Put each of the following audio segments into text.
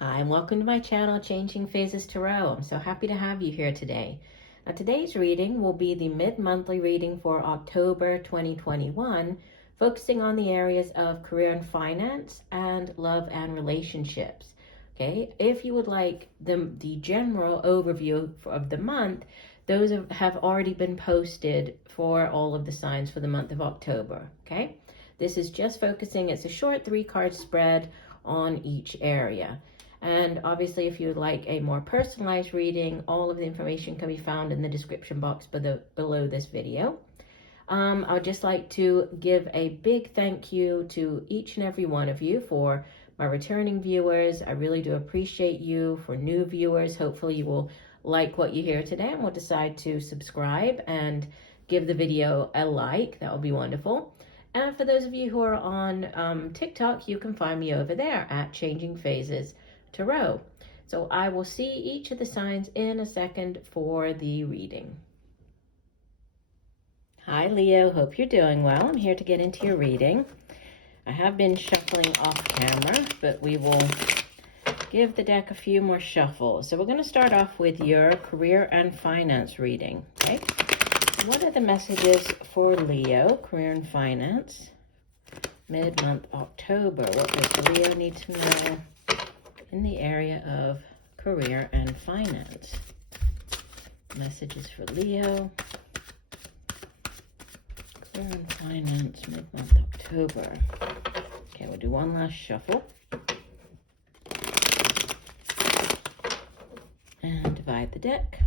Hi, and welcome to my channel, Changing Phases Tarot. I'm so happy to have you here today. Now, today's reading will be the mid-monthly reading for October 2021, focusing on the areas of career and finance and love and relationships. Okay, if you would like the general overview of the month, those have already been posted for all of the signs for the month of October. Okay, this is just focusing, it's a short 3-card spread on each area. And obviously, if you would like a more personalized reading, all of the information can be found in the description box below this video. I'd just like to give a big thank you to each and every one of you for my returning viewers. I really do appreciate you. For new viewers, hopefully you will like what you hear today and will decide to subscribe and give the video a like. That would be wonderful. And for those of you who are on TikTok, you can find me over there at Changing Phases Tarot. So I will see each of the signs in a second for the reading. Hi Leo, hope you're doing well. I'm here to get into your reading. I have been shuffling off camera, but we will give the deck a few more shuffles. So we're going to start off with your career and finance reading. Okay, what are the messages for Leo, career and finance, mid-month October? What does Leo need to know in the area of career and finance? Messages for Leo, career and finance, mid-month October. Okay, we'll do one last shuffle. And divide the deck.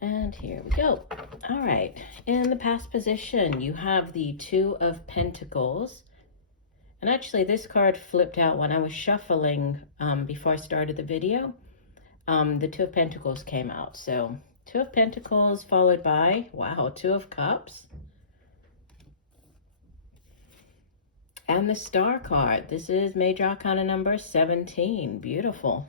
And here we go. All right, in the past position, you have the Two of Pentacles. And actually, this card flipped out when I was shuffling before I started the video. The Two of Pentacles came out. So, Two of Pentacles followed by, wow, Two of Cups. And the Star card. This is Major Arcana number 17. Beautiful.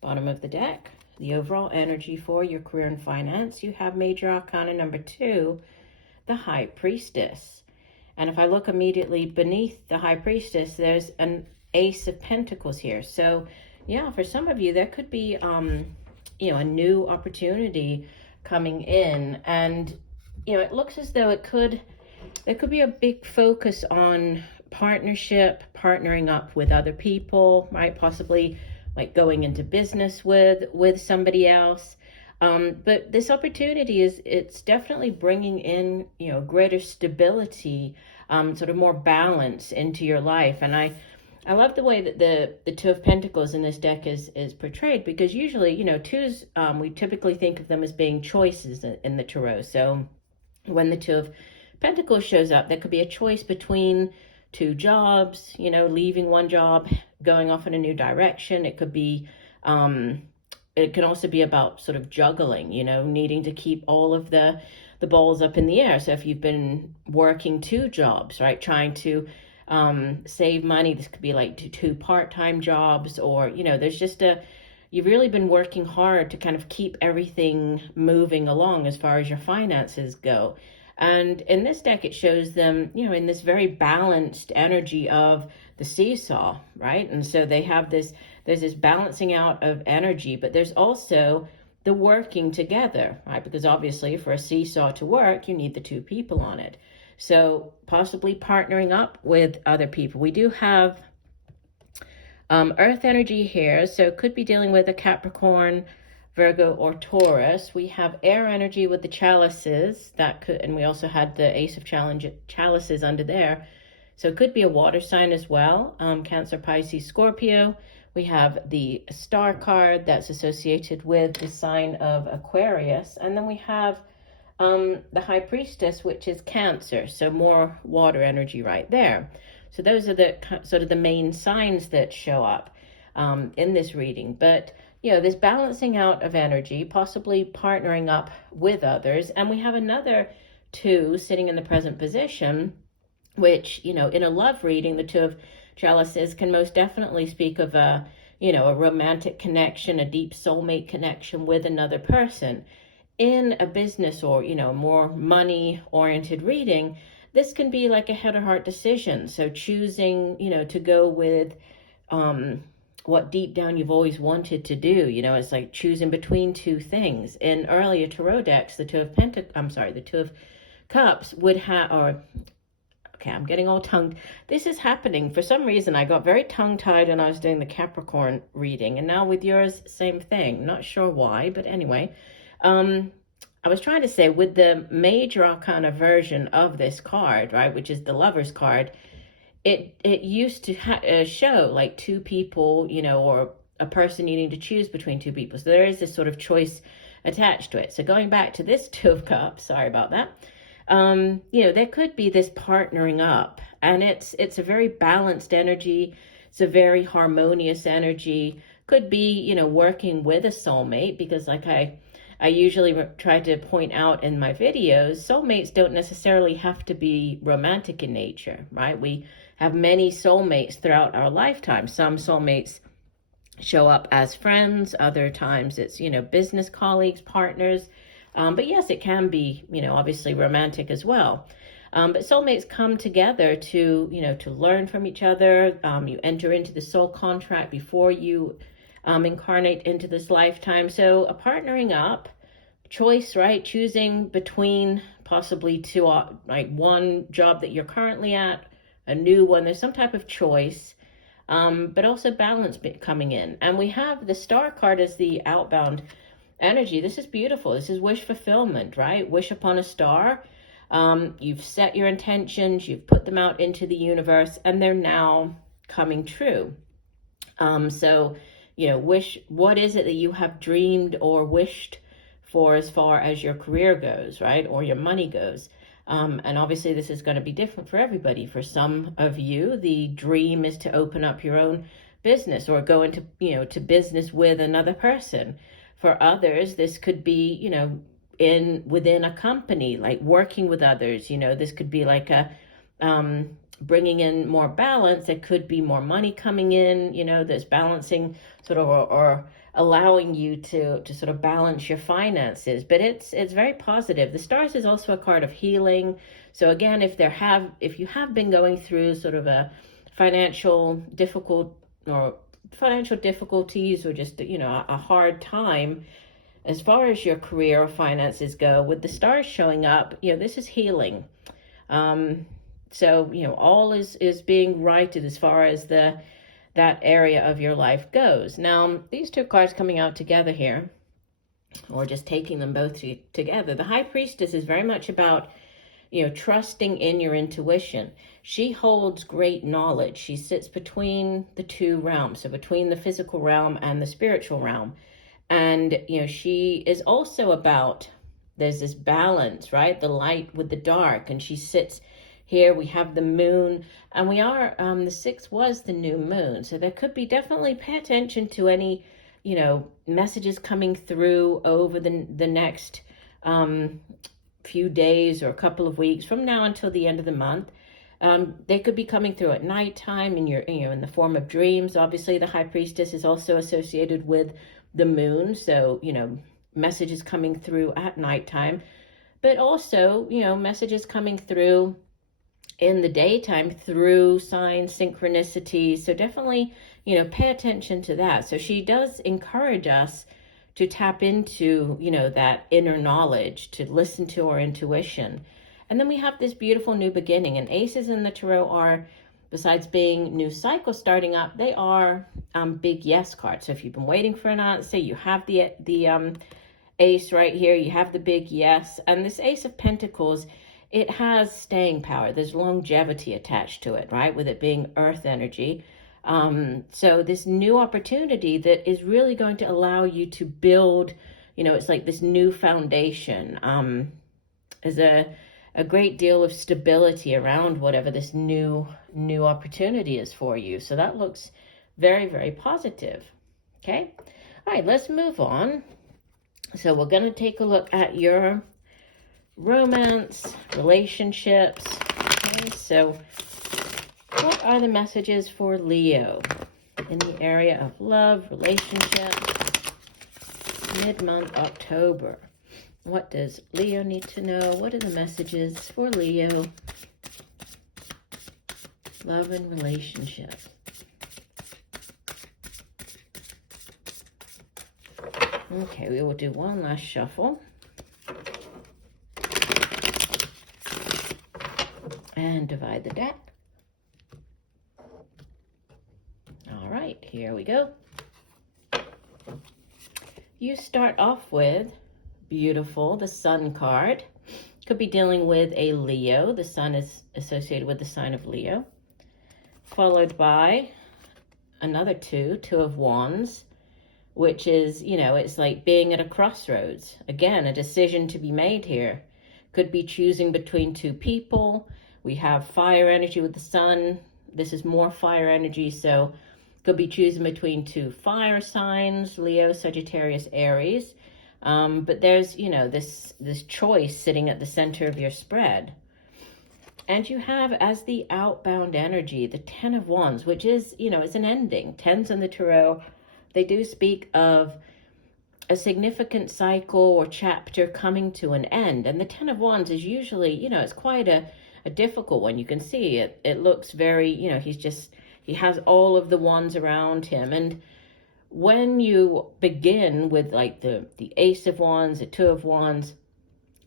Bottom of the deck, the overall energy for your career and finance. You have Major Arcana number 2, the High Priestess. And if I look immediately beneath the High Priestess, there's an Ace of Pentacles here. So, yeah, for some of you, there could be, a new opportunity coming in. And, it looks as though there could be a big focus on partnership, partnering up with other people, right? Possibly like going into business with somebody else. But this opportunity it's definitely bringing in, greater stability, sort of more balance into your life. And I love the way that the Two of Pentacles in this deck is portrayed, because usually, twos, we typically think of them as being choices in the tarot. So when the Two of Pentacles shows up, there could be a choice between two jobs, leaving one job, going off in a new direction. It could be, it can also be about sort of juggling, needing to keep all of the balls up in the air. So if you've been working 2 jobs, right, trying to save money, this could be like 2 part-time jobs, or, there's just you've really been working hard to kind of keep everything moving along as far as your finances go. And in this deck, it shows them, in this very balanced energy of the seesaw, right? And so they have there's this balancing out of energy, but there's also the working together, right? Because obviously for a seesaw to work, you need the 2 people on it. So possibly partnering up with other people. We do have Earth energy here, so it could be dealing with a Capricorn, Virgo, or Taurus. We have air energy with the chalices, and we also had the Ace of Chalices under there. So it could be a water sign as well, Cancer, Pisces, Scorpio. We have the Star card that's associated with the sign of Aquarius. And then we have the High Priestess, which is Cancer. So more water energy right there. So those are the sort of the main signs that show up in this reading. But, this balancing out of energy, possibly partnering up with others. And we have another 2 sitting in the present position, which, in a love reading, the Two of Chalices can most definitely speak of a romantic connection, a deep soulmate connection with another person. In a business or, more money-oriented reading, this can be like a head or heart decision. So choosing, to go with what deep down you've always wanted to do. It's like choosing between two things. In earlier tarot decks, the Two of Cups would have, okay, I'm getting all tongued. This is happening. For some reason, I got very tongue-tied when I was doing the Capricorn reading. And now with yours, same thing. Not sure why, but anyway. I was trying to say, with the Major Arcana version of this card, right, which is the Lover's card, it used to show like two people, or a person needing to choose between two people. So there is this sort of choice attached to it. So going back to this Two of Cups, sorry about that. There could be this partnering up, and it's a very balanced energy. It's a very harmonious energy. Could be, working with a soulmate, because like I usually try to point out in my videos, soulmates don't necessarily have to be romantic in nature, right? We have many soulmates throughout our lifetime. Some soulmates show up as friends. Other times it's, business colleagues, partners. But yes, it can be, obviously romantic as well. But soulmates come together to, to learn from each other. You enter into the soul contract before you incarnate into this lifetime. So a partnering up, choice, right? Choosing between possibly two, like one job that you're currently at, a new one. There's some type of choice, but also balance coming in. And we have the Star card as the outbound energy. This is beautiful. This is wish fulfillment, right? Wish upon a star. You've set your intentions, you've put them out into the universe, and they're now coming true. So, wish, what is it that you have dreamed or wished for as far as your career goes, right? Or your money goes. And obviously this is going to be different for everybody. For some of you, the dream is to open up your own business or go into, to business with another person. For others, this could be, within a company, like working with others. This could be like a bringing in more balance. It could be more money coming in, that's balancing sort of, or allowing you to sort of balance your finances. But it's very positive. The stars is also a card of healing. So again, if you have been going through sort of a financial difficulties, or just, a hard time as far as your career or finances go, with the stars showing up, this is healing. So, all is being righted as far as that area of your life goes. Now, these two cards coming out together here, or just taking them both together, the High Priestess is very much about, trusting in your intuition. She holds great knowledge. She sits between the two realms, so between the physical realm and the spiritual realm. And, she is also about, there's this balance, right? The light with the dark. And she sits here. We have the moon, and we are, the 6th was the new moon. So there could be, definitely pay attention to any, messages coming through over the next few days or a couple of weeks from now until the end of the month. They could be coming through at nighttime in the form of dreams. Obviously, the High Priestess is also associated with the moon. So, messages coming through at nighttime, but also, messages coming through in the daytime through signs, synchronicities. So definitely, pay attention to that. So she does encourage us to tap into, that inner knowledge, to listen to our intuition. And then we have this beautiful new beginning. And aces in the tarot are, besides being new cycle starting up, they are big yes cards. So if you've been waiting for an answer, you have the ace right here, you have the big yes. And this Ace of Pentacles, it has staying power. There's longevity attached to it, right? With it being earth energy. So this new opportunity that is really going to allow you to build, it's like this new foundation. There's a great deal of stability around whatever this new opportunity is for you. So that looks very, very positive. Okay. All right, let's move on. So we're going to take a look at your romance, relationships. Okay, so what are the messages for Leo in the area of love, relationships, mid-month October? What does Leo need to know? What are the messages for Leo Love and relationship. Okay, we will do one last shuffle. And divide the deck. All right, here we go. You start off with, beautiful, the Sun card. Could be dealing with a Leo. The Sun is associated with the sign of Leo. Followed by another Two of Wands, which is, you know, it's like being at a crossroads. Again, a decision to be made here. Could be choosing between two people. We have fire energy with the Sun. This is more fire energy, so could be choosing between two fire signs, Leo, Sagittarius, Aries. But there's, you know, this choice sitting at the center of your spread. And you have, as the outbound energy, the Ten of Wands, which is, you know, it's an ending. Tens in the Tarot, they do speak of a significant cycle or chapter coming to an end. And the Ten of Wands is usually, you know, it's quite a difficult one. You can see it. It looks very, you know, he has all of the wands around him. And when you begin with like the Ace of Wands, the Two of Wands,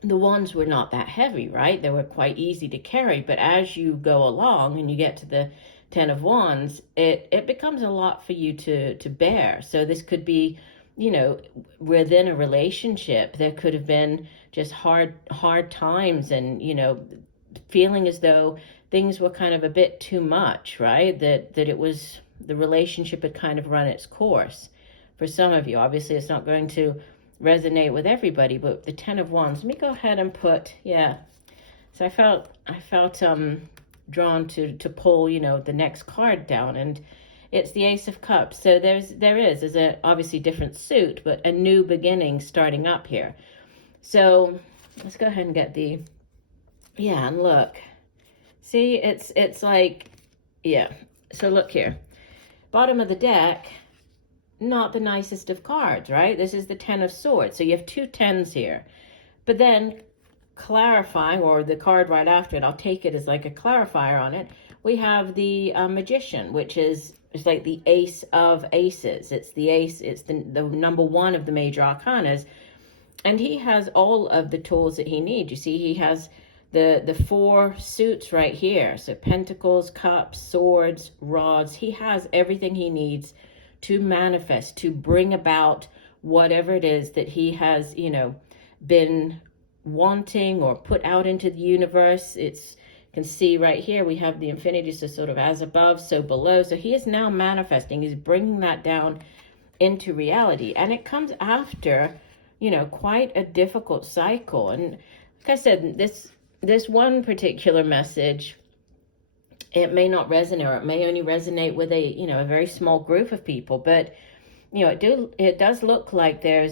the wands were not that heavy, right? They were quite easy to carry. But as you go along and you get to the Ten of Wands, it becomes a lot for you to bear. So this could be, you know, within a relationship, there could have been just hard times and, you know, feeling as though things were kind of a bit too much, right? That it was, the relationship had kind of run its course for some of you. Obviously, it's not going to resonate with everybody, but the Ten of Wands, let me go ahead and put, yeah. So I felt drawn to pull, you know, the next card down, and it's the Ace of Cups. So there's a obviously different suit, but a new beginning starting up here. So let's go ahead and get the, yeah, and look, see, it's like, yeah. So look here, bottom of the deck, not the nicest of cards, right? This is the Ten of Swords. So you have two tens here, but then clarifying, or the card right after it, I'll take it as like a clarifier on it. We have the Magician, which is, it's like the Ace of Aces. It's the ace, it's the number one of the major arcanas. And he has all of the tools that he needs. You see, he has the four suits right here. So Pentacles, Cups, Swords, Rods. He has everything he needs to manifest, to bring about whatever it is that he has, you know, been wanting or put out into the universe. It's, you can see right here, we have the infinity, so sort of as above, so below. So he is now manifesting. He's bringing that down into reality. And it comes after, you know, quite a difficult cycle. And like I said, this one particular message, it may not resonate, or it may only resonate with a, you know, a very small group of people. But, you know, it does look like there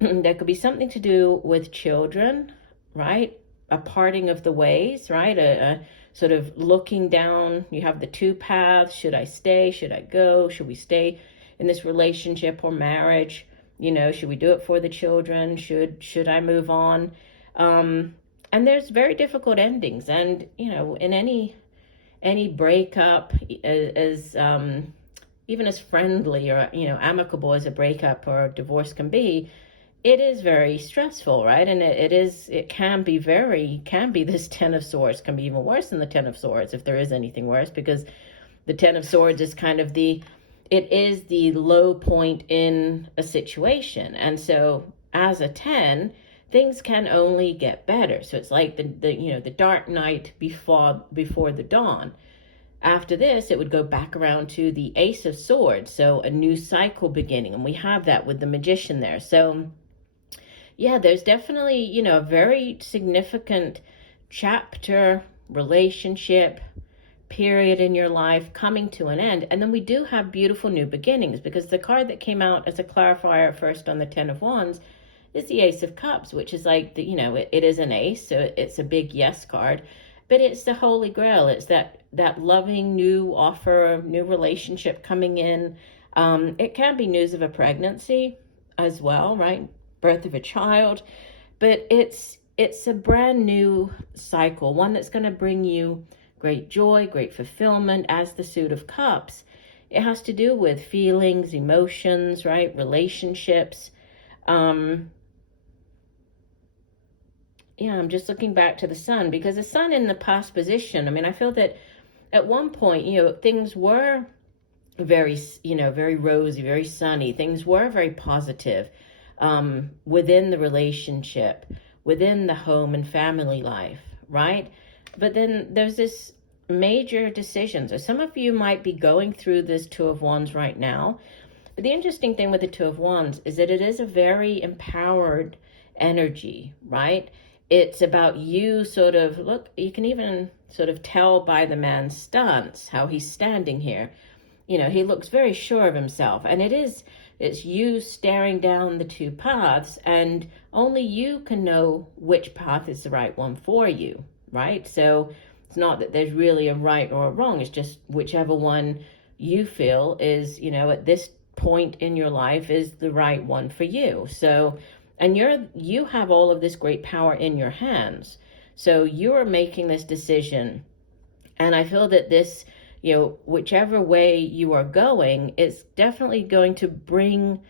could be something to do with children, right? A parting of the ways, right? A sort of looking down. You have the two paths. Should I stay? Should I go? Should we stay in this relationship or marriage? You know, should we do it for the children? Should I move on? And there's very difficult endings. And, you know, in any breakup, as even as friendly or, you know, amicable as a breakup or a divorce can be, it is very stressful, right? And it can be this Ten of Swords, can be even worse than the Ten of Swords, if there is anything worse, because the Ten of Swords is kind of it is the low point in a situation. And so as a 10, things can only get better. So it's like the dark night before the dawn. After this, it would go back around to the Ace of Swords. So a new cycle beginning. And we have that with the Magician there. So yeah, there's definitely, you know, a very significant chapter, relationship, period in your life coming to an end. And then we do have beautiful new beginnings, because the card that came out as a clarifier first on the Ten of Wands is the Ace of Cups, which is like, you know, it is an ace, so it's a big yes card, but it's the Holy Grail. It's that loving new offer, new relationship coming in. It can be news of a pregnancy as well, right? Birth of a child, but it's a brand new cycle, one that's going to bring you great joy, great fulfillment. As the Suit of Cups, it has to do with feelings, emotions, right? Relationships. Yeah, I'm just looking back to the Sun, because the Sun in the past position, I mean, I feel that at one point, things were very, very rosy, very sunny. Things were very positive within the relationship, within the home and family life, right? But then there's this major decision. So some of you might be going through this Two of Wands right now. But the interesting thing with the Two of Wands is that it is a very empowered energy, right? It's about you sort of, look, you can even sort of tell by the man's stance, how he's standing here. He looks very sure of himself. And it's you staring down the two paths, and only you can know which path is the right one for you, right? So it's not that there's really a right or a wrong. It's just whichever one you feel is, at this point in your life is the right one for you. So, and you have all of this great power in your hands. So you're making this decision. And I feel that this, whichever way you are going, is definitely going to bring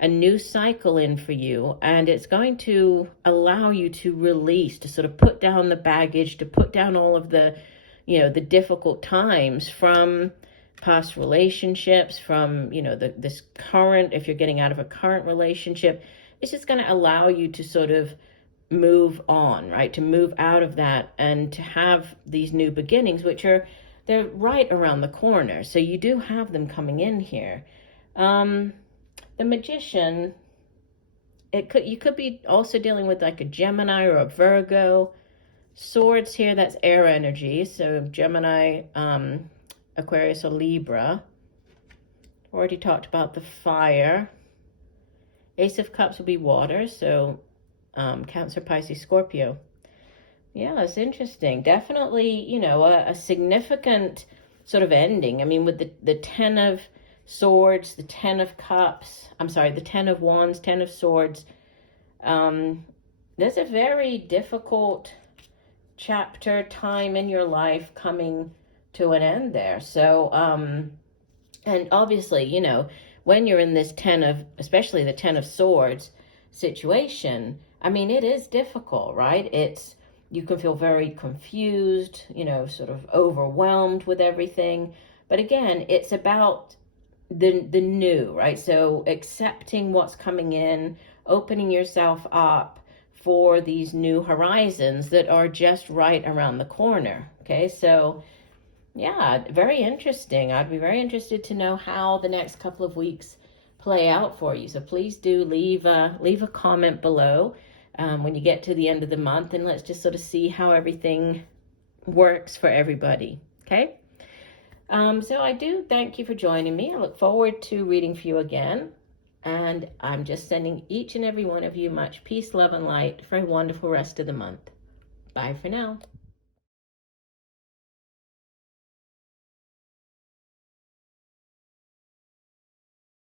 a new cycle in for you. And it's going to allow you to release, to sort of put down the baggage, to put down all of the, the difficult times from past relationships, from, this current, if you're getting out of a current relationship. It's just going to allow you to sort of move on, right? To move out of that and to have these new beginnings, they're right around the corner. So you do have them coming in here. The Magician, you could be also dealing with like a Gemini or a Virgo. Swords here, that's air energy. So Gemini, Aquarius or Libra. Already talked about the fire. Ace of Cups will be water, so Cancer, Pisces, Scorpio. Yeah, it's interesting. Definitely, a significant sort of ending. I mean, with the Ten of Swords, the Ten of Cups, the Ten of Wands, Ten of Swords, there's a very difficult chapter, time in your life coming to an end there. So, and obviously, when you're in this especially the Ten of Swords situation, I mean, it is difficult, right? You can feel very confused, sort of overwhelmed with everything. But again, it's about the new, right? So accepting what's coming in, opening yourself up for these new horizons that are just right around the corner. Okay, so yeah, very interesting. I'd be very interested to know how the next couple of weeks play out for you. So please do leave a comment below when you get to the end of the month, and let's just sort of see how everything works for everybody. Okay. So I do thank you for joining me. I look forward to reading for you again. And I'm just sending each and every one of you much peace, love, and light for a wonderful rest of the month. Bye for now.